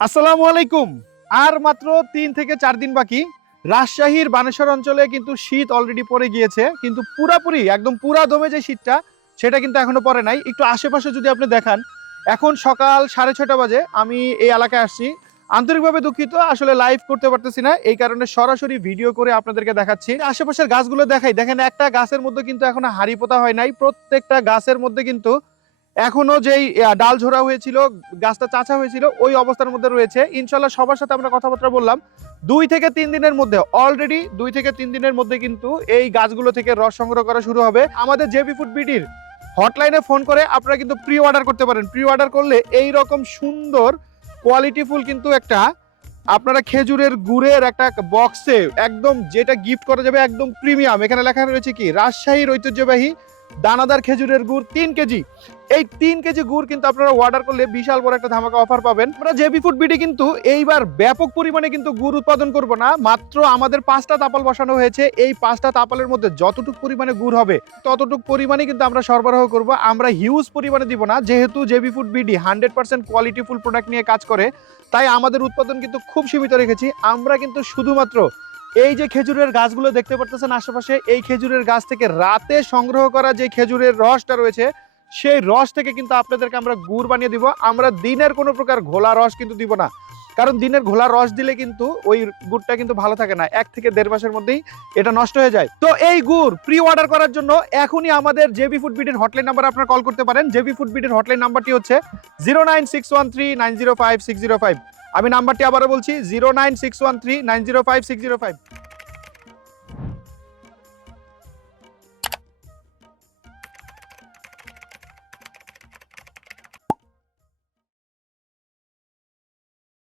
আসসালামু আলাইকুম। আর মাত্র ৩ থেকে ৪ দিন বাকি। রাজশাহীর বানেশ্বর অঞ্চলে কিন্তু শীত অলরেডি পড়ে গিয়েছে, কিন্তু পুরাপুরি একদম পুরা দমে যে শীতটা সেটা কিন্তু এখনো পড়ে নাই। একটু আশেপাশে যদি আপনি দেখান, এখন সকাল 6:30 বাজে, আমি এই এলাকায় আসছি। আন্তরিকভাবে দুঃখিত, আসলে লাইভ করতে পারতেছি না, এই কারণে সরাসরি ভিডিও করে আপনাদেরকে দেখাচ্ছি। আশেপাশের গাছগুলো দেখাই, দেখেন একটা গাছের মধ্যে কিন্তু এখনো হাড়ি পোতা হয় নাই। প্রত্যেকটা গাছের মধ্যে কিন্তু এখনো যেই ডাল ঝোড়া হয়েছিল, গাছটা চাচা হয়েছিল, ওই অবস্থার মধ্যে রয়েছে। ইনশাল্লাহ সবার সাথে আমরা কথাবার্তা বললাম, 2 থেকে 3 দিনের মধ্যে, অলরেডি 2 থেকে 3 দিনের মধ্যে কিন্তু এই গাছগুলো থেকে রস সংগ্রহ করা শুরু হবে। আমাদের জেবি ফুড বিডির হটলাইনে ফোন করে আপনারা কিন্তু প্রি অর্ডার করতে পারেন। প্রি অর্ডার করলে এই রকম সুন্দর কোয়ালিটিফুল কিন্তু একটা আপনারা খেজুরের গুড়ের একটা বক্সে একদম যেটা গিফট করা যাবে, একদম প্রিমিয়াম। এখানে লেখা রয়েছে কি, রাজশাহীর ঐতিহ্যবাহী দানাদার খেজুরের গুড় 3 কেজি। এই 3 কেজি গুড় কিন্তু আপনারা অর্ডার করলে বিশাল বড় একটা ধামাকা অফার পাবেন। আমরা জেবি ফুড বিডি কিন্তু এইবার ব্যাপক পরিমাণে কিন্তু গুড় উৎপাদন করব না, মাত্র আমাদের 5টা তাপাল বসানো হয়েছে। এই 5টা তাপালের মধ্যে যতটুকু পরিমাণে গুড় হবে ততটুকু পরিমাণে কিন্তু আমরা সরবরাহ করব। আমরা হিউজ পরিমাণে দিব না, যেহেতু JB food BD 100% qualityful product নিয়ে কাজ করে, তাই আমাদের উৎপাদন কিন্তু খুব সীমিত রেখেছি। আমরা কিন্তু শুধুমাত্র এই যে খেজুরের গাছগুলো দেখতে পারতেছেন আশেপাশে, এই খেজুরের গাছ থেকে রাতে সংগ্রহ করা যে খেজুরের রসটা রয়েছে, সেই রস থেকে কিন্তু আপনাদেরকে আমরা গুড় বানিয়ে দিব। আমরা দিনের কোনো প্রকার ঘোলা রস কিন্তু দিব না, কারণ দিনের ঘোলা রস দিলে কিন্তু ওই গুড়টা কিন্তু ভালো থাকে না, 1 থেকে 1.5 মাসের মধ্যেই এটা নষ্ট হয়ে যায়। তো এই গুড় প্রি অর্ডার করার জন্য এখনই আমাদের জেবি ফুড বিডির হটলাইন নাম্বার আপনারা কল করতে পারেন। জেবি ফুড বিডির হটলাইন নাম্বারটি হচ্ছে 09613905605। আমি নাম্বারটি আবারও বলছি, 09613905605।